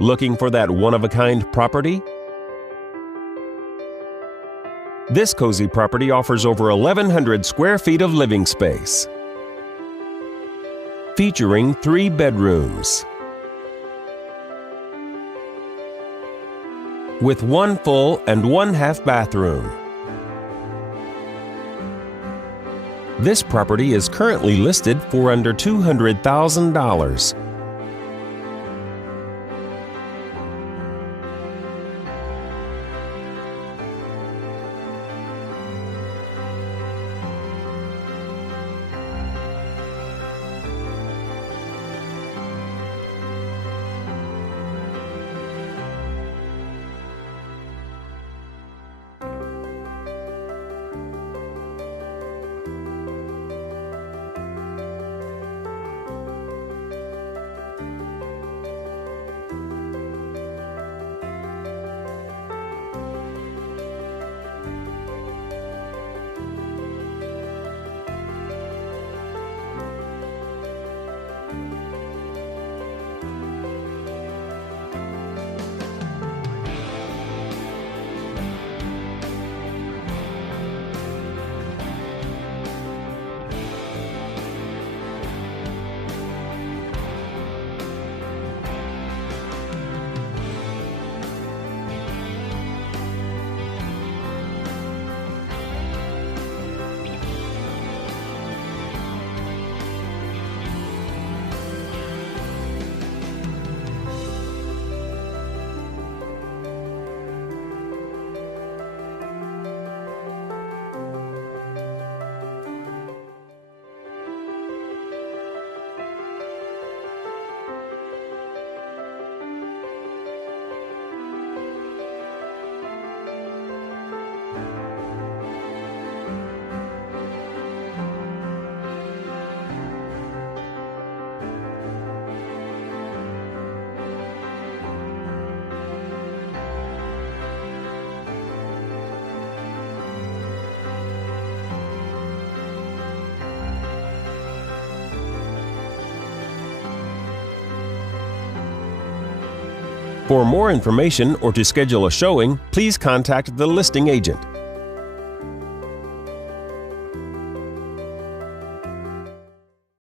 Looking for that one-of-a-kind property? This cozy property offers over 1,100 square feet of living space, featuring 3 bedrooms, with 1 full and 1 half bathroom. This property is currently listed for under $200,000. For more information or to schedule a showing, please contact the listing agent.